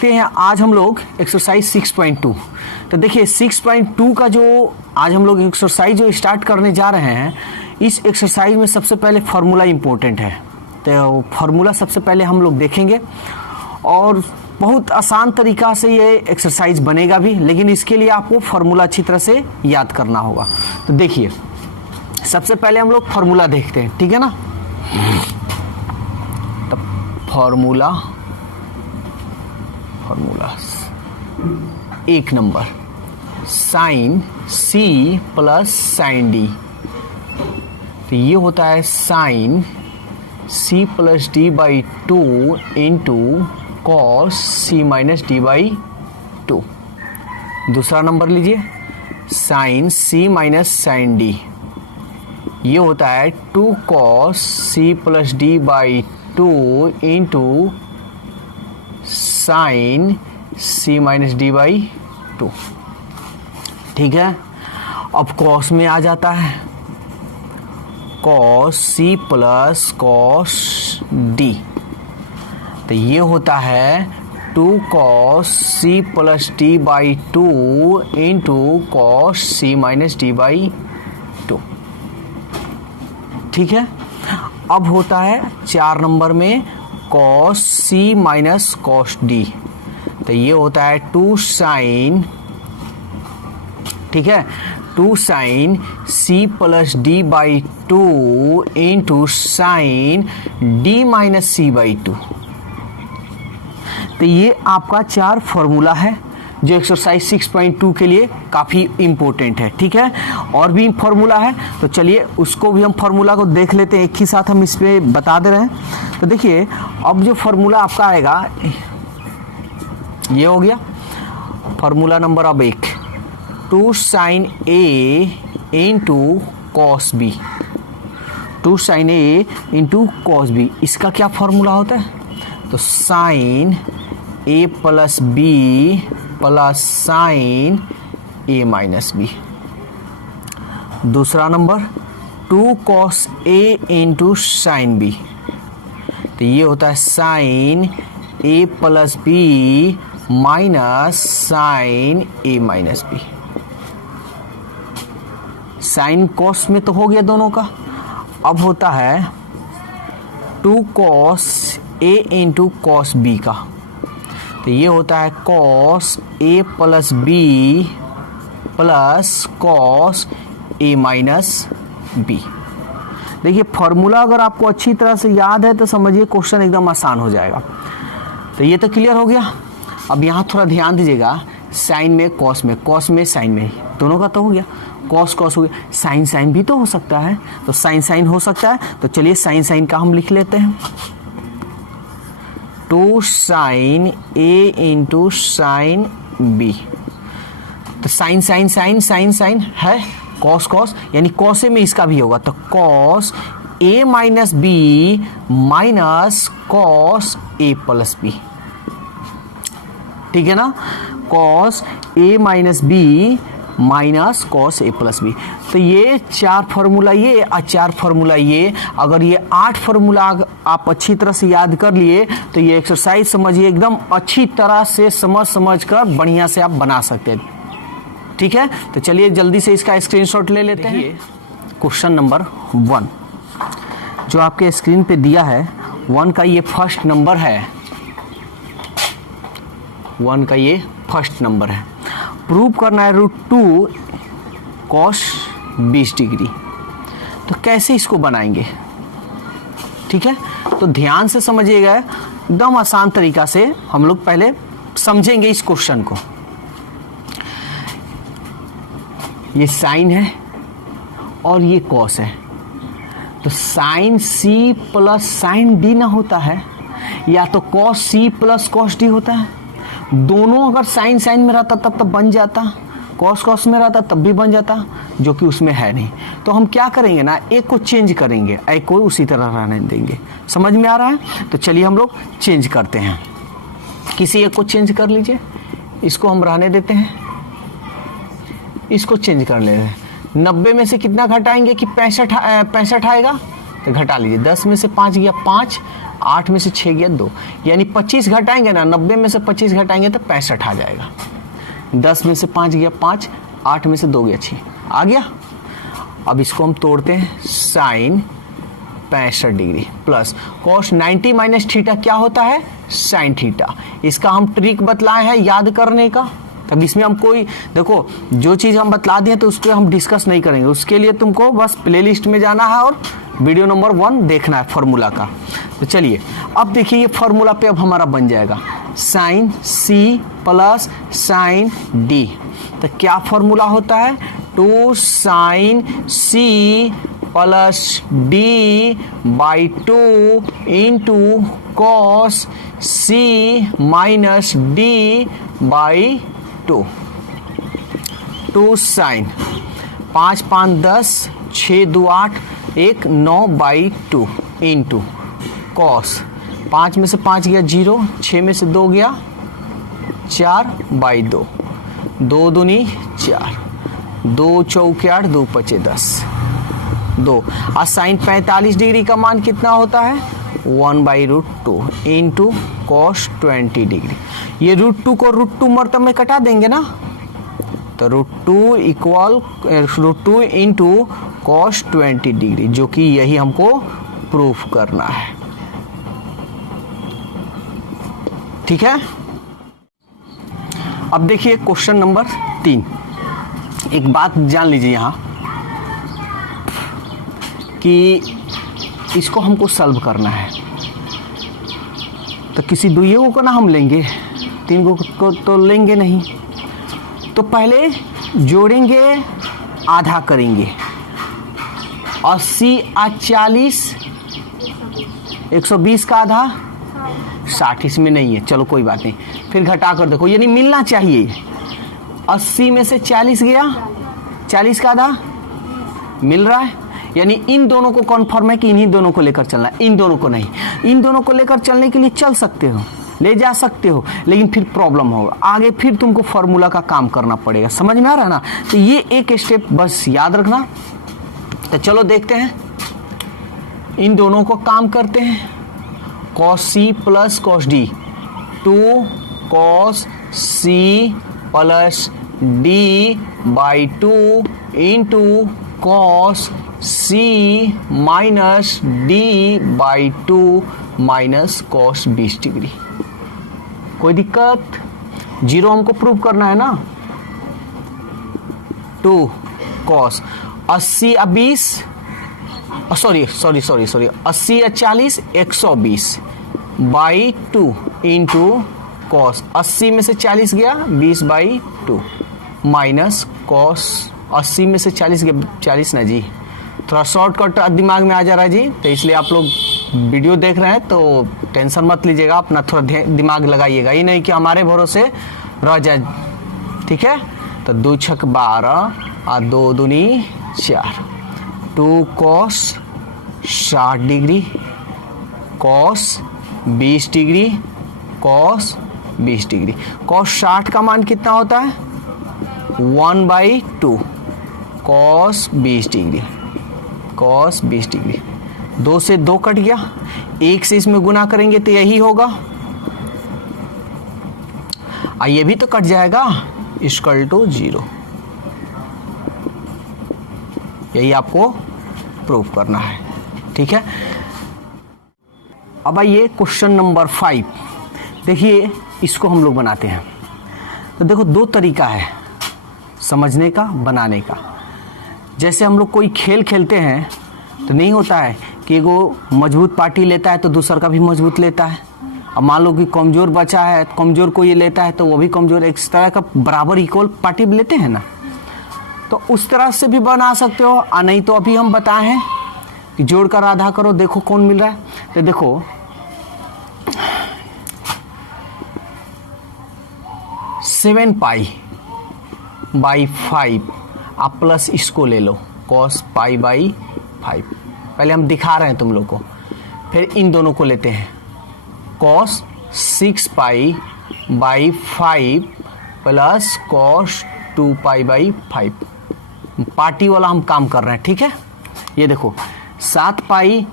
देखते हैं आज हम लोग एक्सरसाइज 6.2। तो देखिए 6.2 का जो आज हम लोग एक्सरसाइज जो स्टार्ट करने जा रहे हैं, इस एक्सरसाइज में सबसे पहले फार्मूला इम्पोर्टेंट है। तो फार्मूला सबसे पहले हम लोग देखेंगे और बहुत आसान तरीका से ये एक्सरसाइज बनेगा भी, लेकिन इसके लिए आपको फार्मूला अच्छी तरह से याद करना होगा। तो देखिए सबसे पहले हम लोग फार्मूला देखते हैं, ठीक है ना। तो फार्मूला एक number sine C plus sine D. तो ये होता है sine C plus D by 2 into cos C minus D by 2। दूसरा नंबर लीजिए sine C minus sine D, ये होता है 2 cos C plus D by 2 into sine C minus D by 2। ठीक है, अब कॉस में आ जाता है cos C plus cos D. तो ये होता है 2 cos C plus D by 2 into cos C minus D by 2। ठीक है, अब होता है 4 नंबर में cos C minus cos D. तो ये होता है 2 साइन, ठीक है, 2 sine C plus D by 2 into sine D minus C by 2। तो ये आपका 4 फॉर्मूला है जो एक्सरसाइज 6.2 के लिए काफ़ी इम्पोर्टेंट है। ठीक है, और भी फॉर्मूला है, तो चलिए उसको भी हम फॉर्मूला को देख लेते हैं, एक ही साथ हम इस पर बता दे रहे हैं। तो देखिए अब जो फॉर्मूला आपका आएगा ये हो गया फॉर्मूला नंबर अब 1, 2 sine A into cos B. 2 sine A into cos B, इसका क्या फॉर्मूला होता है? तो साइन ए प्लस बी प्लस साइन ए माइनस बी। दूसरा number 2 cos A into sine B. तो ये होता है साइन ए प्लस बी माइनस साइन ए माइनस बी। साइन कॉस में तो हो गया दोनों का। अब होता है 2 cos A into cos B का। तो ये होता है cos A plus B plus cos A minus B. देखिए फॉर्मूला अगर आपको अच्छी तरह से याद है तो समझिए क्वेश्चन एकदम आसान हो जाएगा। तो ये तो क्लियर हो गया। अब यहाँ थोड़ा ध्यान दीजिएगा, साइन में कॉस में, कॉस में साइन में, दोनों का तो हो गया। कॉस कॉस हो गया, साइन साइन भी तो हो सकता है, तो साइन साइन हो सकता है। तो चलिए साइन साइन का हम लिख लेते हैं 2 sine A into sine B. तो sine sine sine sine sine है, कॉस कॉस यानी कॉसे में इसका भी होगा। तो cos A minus B minus cos A plus B. ठीक है ना, cos A minus B minus cos A plus B. तो ये 4 फार्मूला ये और 4 फार्मूला ये। अगर ये 8 फार्मूला आप अच्छी तरह से याद कर लिए तो ये एक्सरसाइज समझिए एकदम अच्छी तरह से समझ कर बढ़िया से आप बना सकते हैं। ठीक है, तो चलिए जल्दी से इसका स्क्रीनशॉट ले लेते हैं। क्वेश्चन नंबर 1 जो आपके स्क्रीन पे दिया है, 1 का ये फर्स्ट नंबर है, 1 का ये फर्स्ट नंबर है। प्रूव करना है √2 कॉस 20 डिग्री। तो कैसे इसको बनाएंगे? ठीक है, तो ध्यान से समझिएगा, एकदम आसान तरीका से हम लोग पहले समझेंगे इस क्वेश्चन को। ये साइन है और ये कॉस है, तो sine C plus sine D ना होता है, या तो cos C plus cos D होता है। दोनों अगर साइन साइन में रहता तब बन जाता, कॉस कॉस में रहता तब भी बन जाता, जो कि उसमें है नहीं। तो हम क्या करेंगे ना, एक को चेंज करेंगे, एक को उसी तरह रहने देंगे। समझ में आ रहा है? तो चलिए हम लोग चेंज करते हैं, किसी एक को चेंज कर लीजिए। इसको हम रहने देते हैं, इसको चेंज कर ले रहे हैं। 90 में से कितना घटाएंगे कि 65 आएगा? तो घटा लीजिए, 10 में से 5 गया 5, 8 में से 6 गया 2, यानी 25 घटाएंगे ना, 90 में से 25 घटाएंगे तो 65 आ जाएगा। 10 में से 5 गया 5, 8 में से 2 गया 6, आ गया। अब इसको हम तोड़ते हैं, sine 65 degree plus cos 90 minus theta क्या होता है, साइन थीटा। इसका हम ट्रिक बतलाए हैं याद करने का। तब इसमें हम कोई देखो जो चीज़ हम बतला दिए तो उस पर हम डिस्कस नहीं करेंगे, उसके लिए तुमको बस प्लेलिस्ट में जाना है और वीडियो नंबर 1 देखना है फॉर्मूला का। तो चलिए अब देखिए ये फॉर्मूला पे अब हमारा बन जाएगा sine C plus sine D. तो क्या फॉर्मूला होता है, 2 sine C plus D by 2 into cos C minus D by 2। 2 sine 5 5 10, 6 2 8, 1 9 by 2 into cos 5 में से 5 गया 0, 6 में से 2 गया 4 बाई 2, 2 दूनी 4, 2 चौके 8, 2 पचे 10, 2। और साइन 45 डिग्री का मान कितना होता है, 1/√2 इंटू कॉस 20 डिग्री। ये √2 को √2 मर्तब में कटा देंगे ना, तो √2 इक्वल √2 इंटू कॉस 20 डिग्री, जो कि यही हमको प्रूफ करना है। ठीक है। अब देखिए क्वेश्चन नंबर 3। एक बात जान लीजिए यहाँ कि इसको हमको सॉल्व करना है, तो किसी दुइयों को ना हम लेंगे, 3 को तो लेंगे नहीं। तो पहले जोड़ेंगे, आधा करेंगे, 80 और 40, 120 का आधा 60, इसमें नहीं है, चलो कोई बात नहीं। फिर घटा कर देखो, यानी मिलना चाहिए। 80 में से 40 गया, 40 का आधा मिल रहा है, यानी इन दोनों को कन्फर्म है कि इन्हीं दोनों को लेकर चलना है, इन दोनों को नहीं। इन दोनों को लेकर चलने के लिए चल सकते हो, ले जा सकते हो, लेकिन फिर प्रॉब्लम होगा आगे, फिर तुमको फॉर्मूला का काम करना पड़ेगा। समझ में आ रहा है ना। तो ये एक स्टेप बस याद रखना। तो चलो देखते हैं, इन दोनों को काम करते हैं। Cos C plus cos D, 2 cos C plus D by 2 into cos C minus D by 2 minus cos 20 degree. कोई दिक्कत, 0 हमको प्रूव करना है ना। 2 कॉस 80 और 20, सॉरी 80 और 40, 120 बाई 2 इंटू कॉस 80 में से 40 गया 20 बाई 2 माइनस कॉस 80 में से 40 गया 40 ना जी, थोड़ा शॉर्टकट दिमाग में आ जा रहा है जी, तो इसलिए आप लोग वीडियो देख रहे हैं तो टेंशन मत लीजिएगा, अपना थोड़ा दिमाग लगाइएगा, ये नहीं कि हमारे भरोसे रह जाए। ठीक है। तो 2 छक 12 और 2 दूनी 4, 2 cos 60 degree cos 20 degree cos 20 degree. Cos 60 का मान कितना होता है, 1/2 कॉस 20 डिग्री कॉस 20 डिग्री। 2 से 2 कट गया, 1 से इसमें गुना करेंगे तो यही होगा, और ये भी तो कट जाएगा, इक्वल टू 0। यही आपको प्रूव करना है। ठीक है। अब आइए क्वेश्चन नंबर 5। देखिए इसको हम लोग बनाते हैं। तो देखो 2 तरीका है समझने का, बनाने का। जैसे हम लोग कोई खेल खेलते हैं तो नहीं होता है कि एगो मजबूत पार्टी लेता है तो दूसरा का भी मजबूत लेता है। अब मान लो कि कमज़ोर बचा है, कमज़ोर को ये लेता है तो वो भी कमज़ोर, एक तरह का बराबर इक्वल पार्टी लेते हैं ना, तो उस तरह से भी बना सकते हो। और नहीं तो अभी हम बताए हैं कि जोड़कर आधा करो, देखो कौन मिल रहा है। तो देखो 7 पाई बाई 5, आप प्लस इसको ले लो, cos पाई बाई 5। पहले हम दिखा रहे हैं तुम लोग को, फिर इन दोनों को लेते हैं, cos 6 pi by 5 plus cos 2 pi by 5। Party वाला हम काम कर रहे हैं। ठीक है। ये देखो 7 पाई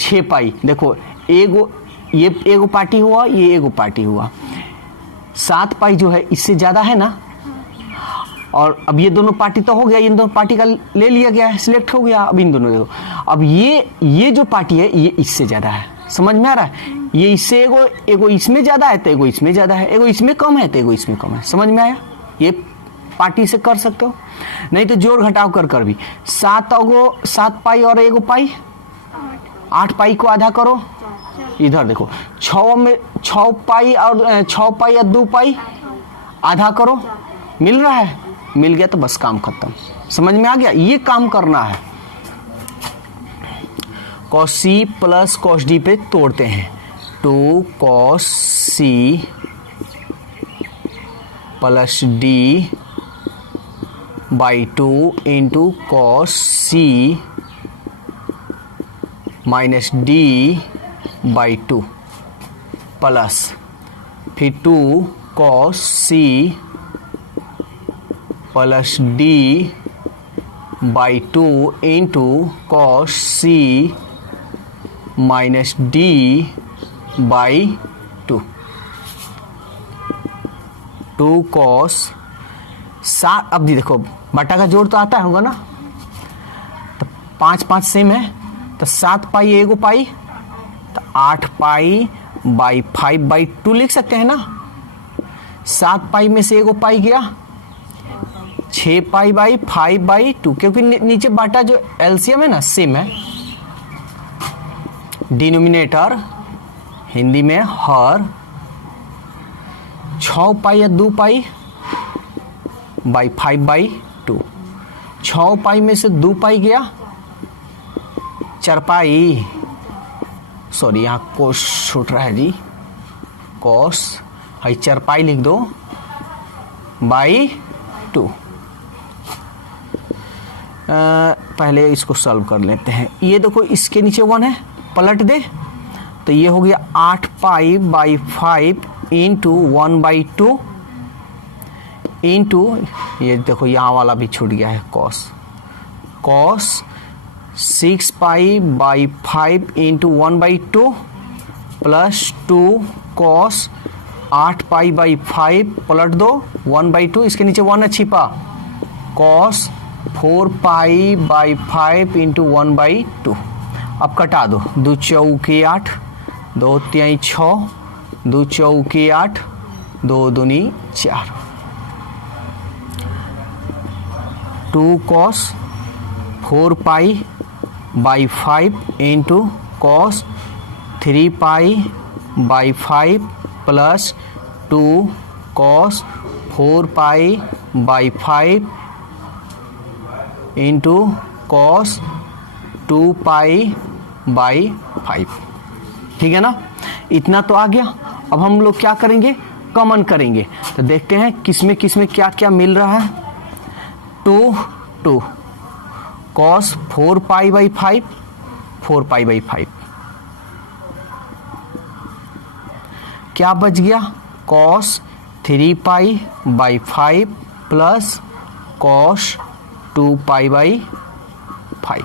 6 पाई, देखो एगो ये एगो पार्टी हुआ, ये एगो पार्टी हुआ, 7 पाई जो है इससे ज्यादा है ना, और अब ये दोनों पार्टी तो हो गया, इन दोनों पार्टी का ले लिया गया है, सिलेक्ट हो गया। अब इन दोनों देखो, अब ये जो पार्टी है ये इससे ज्यादा है, समझ में आ रहा है? ये इससे एगो इसमें ज्यादा है तो एगो इसमें ज्यादा है, एगो इसमें कम है तो एगो इसमें कम है, समझ में आया? ये पार्टी से कर सकते हो, नहीं तो जोड़ घटाव कर भी। 7 पाई और एगो पाई, 8 पाई को आधा करो, इधर देखो 6 पाई और 6 पाई या 2 पाई आधा करो, मिल रहा है, मिल गया तो बस काम खत्म, समझ में आ गया? ये काम करना है। cos C plus cos D पे तोड़ते हैं, 2 cos C plus D by 2 into cos C minus D by 2 plus फिर 2 cos C plus D by 2 into cos C minus D by 2, 2 cos 7, अब देखो बटा का जोड़ तो आता होगा ना, तो 5 सेम है, तो 7 पाई एगो पाई, तो 8 पाई बाई 5 बाई 2 लिख सकते हैं ना। 7 पाई में से एगो पाई गया, 6 पाई बाई 5 बाई 2, क्योंकि नीचे बाटा जो एलसीएम है ना सेम है, डिनोमिनेटर हिंदी में हर, 6 पाई या 2 पाई बाई 5 बाई 2, 6 पाई में से 2 पाई गया, 4 पाई, सॉरी यहाँ कोस छूट रहा है जी, कोस है 4 पाई लिख दो बाई 2। पहले इसको सॉल्व कर लेते हैं। ये देखो इसके नीचे 1 है, पलट दे तो ये हो गया 8 पाई बाई 5 इंटू 1 बाई 2 इंटू, ये देखो यहाँ वाला भी छूट गया है, cos 6 pi by 5 into 1 by 2 plus 2 cos 8 pi by 5 पलट दो 1 बाई 2, इसके नीचे 1 है छिपा, cos 4 pi by 5 into 1 by 2। अब कटा दो, 2 चौके 8, 2 तिहाई 6, 2 चौके 8, 2 दूनी 4, 2 cos 4 pi by 5 into cos 3 pi by 5 plus 2 cos 4 pi by 5 into cos 2 pi by 5। ठीक है ना, इतना तो आ गया। अब हम लोग क्या करेंगे, कॉमन करेंगे, तो देखते हैं किसमें क्या क्या मिल रहा है। 2 cos 4 pi by 5, 4 pi by 5 क्या बच गया, cos 3 pi by 5 plus cos 2 pi by 5।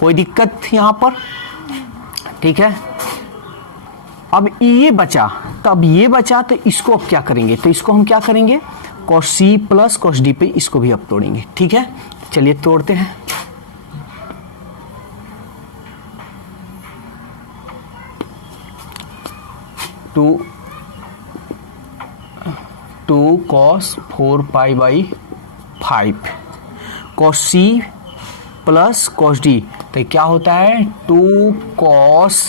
कोई दिक्कत यहाँ पर? ठीक है। अब ये बचा, तो इसको अब क्या करेंगे, तो इसको हम क्या करेंगे, cos C plus cos D पे इसको भी अब तोड़ेंगे। ठीक है, चलिए तोड़ते हैं। Two cos 4 pi by 5 cos C plus cos D, तो क्या होता है 2 cos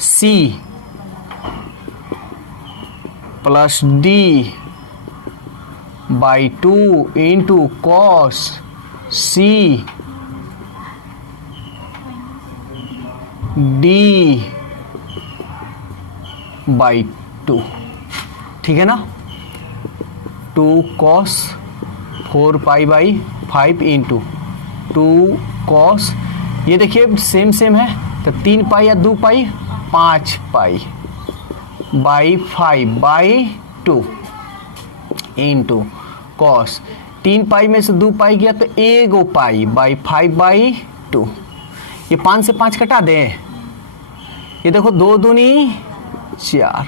C plus D by 2 into cos C D by 2। ठीक है ना, 2 cos 4 pi by 5 into 2 cos, ये देखिए सेम है, तो 3 पाई या 2 pi, 5 pi by 5 by 2 into cos, 3 pi में से 2 पाई गया तो एगो पाई बाई 5 बाई 2, ये 5 से 5 कटा दें, ये देखो 2 दूनी 4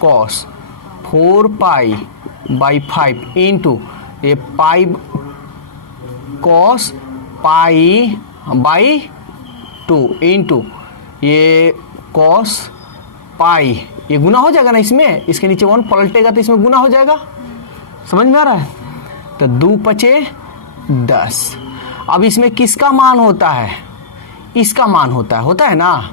कॉस 4 पाई बाई 5 इंटू ये pi cos pi by 2 into ये कॉस पाई, ये गुना हो जाएगा ना इसमें, इसके नीचे 1 पलटेगा तो इसमें गुना हो जाएगा। समझ में आ रहा है? तो 2 पचे 10। अब इसमें किसका मान होता है? इसका मान होता है ना,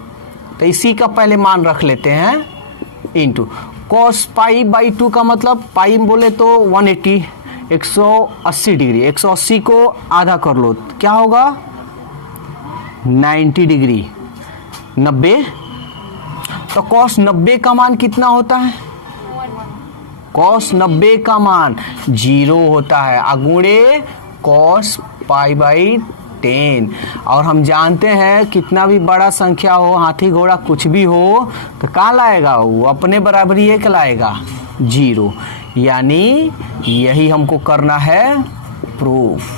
तो इसी का पहले मान रख लेते हैं इंटू कॉस पाई बाई 2 का मतलब पाई बोले तो 180 180 डिग्री, 180 को आधा कर लो क्या होगा 90 डिग्री 90। तो कॉस 90 का मान कितना होता है? कॉस 90 का मान 0 होता है, अगुणे कॉस पाई बाई 10। और हम जानते हैं कितना भी बड़ा संख्या हो, हाथी घोड़ा कुछ भी हो, तो कहाँ लाएगा वो अपने बराबरी 1 लाएगा 0, यानी यही हमको करना है proof.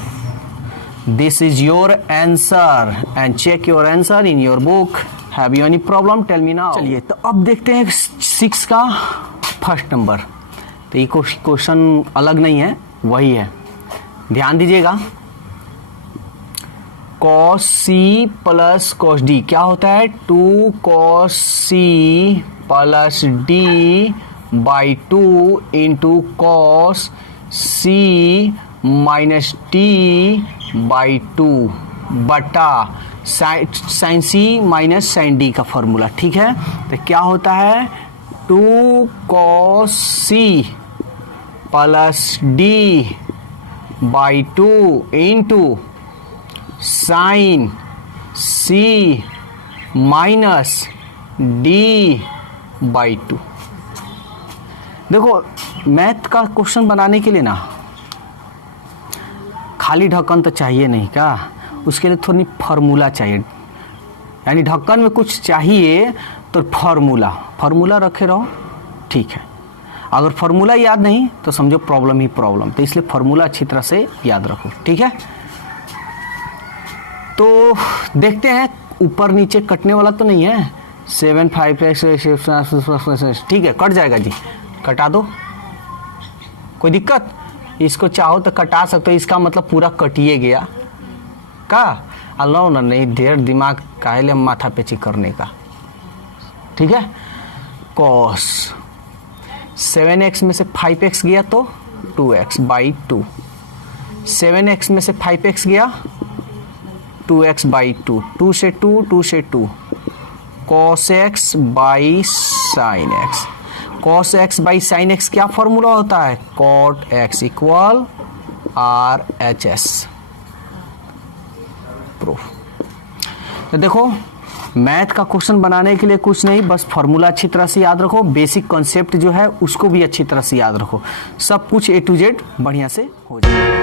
This is your answer and check your answer in your book. Have you any problem tell me now. चलिए तो अब देखते हैं 6 का फर्स्ट नंबर। तो ये क्वेश्चन अलग नहीं है, वही है, ध्यान दीजिएगा। cos c plus cos d क्या होता है 2 cos c plus d by 2 into cos c minus d by 2 बटा sine c minus sine d का फॉर्मूला। ठीक है, तो क्या होता है 2 cos c plus d by 2 into sine c minus d by 2। देखो मैथ का क्वेश्चन बनाने के लिए ना खाली ढक्कन तो चाहिए नहीं का, उसके लिए थोड़ी फार्मूला चाहिए, यानी ढक्कन में कुछ चाहिए तो फार्मूला रखे रहो। ठीक है, अगर फार्मूला याद नहीं तो समझो प्रॉब्लम ही प्रॉब्लम, तो इसलिए फार्मूला अच्छी तरह से याद रखो। ठीक है, तो देखते हैं ऊपर नीचे कटने वाला तो नहीं है। 7 5 ठीक है, कट जाएगा जी, कटा दो, कोई दिक्कत? इसको चाहो तो कटा सकते हो, इसका मतलब पूरा कटिए गया का। अल्लाह ना नहीं ढेर दिमाग काहे माथा पेची करने का। ठीक है, कॉस 7x में से 5x गया तो 2x बाई 2, 7x में से 5x गया 2x बाई 2, 2 से 2 cos x by sine x। cos x by sine x क्या फॉर्मूला होता है cot x equal RHS proof. तो देखो मैथ का क्वेश्चन बनाने के लिए कुछ नहीं, बस फॉर्मूला अच्छी तरह से याद रखो, बेसिक कॉन्सेप्ट जो है उसको भी अच्छी तरह से याद रखो, सब कुछ A to Z बढ़िया से हो जाएगा।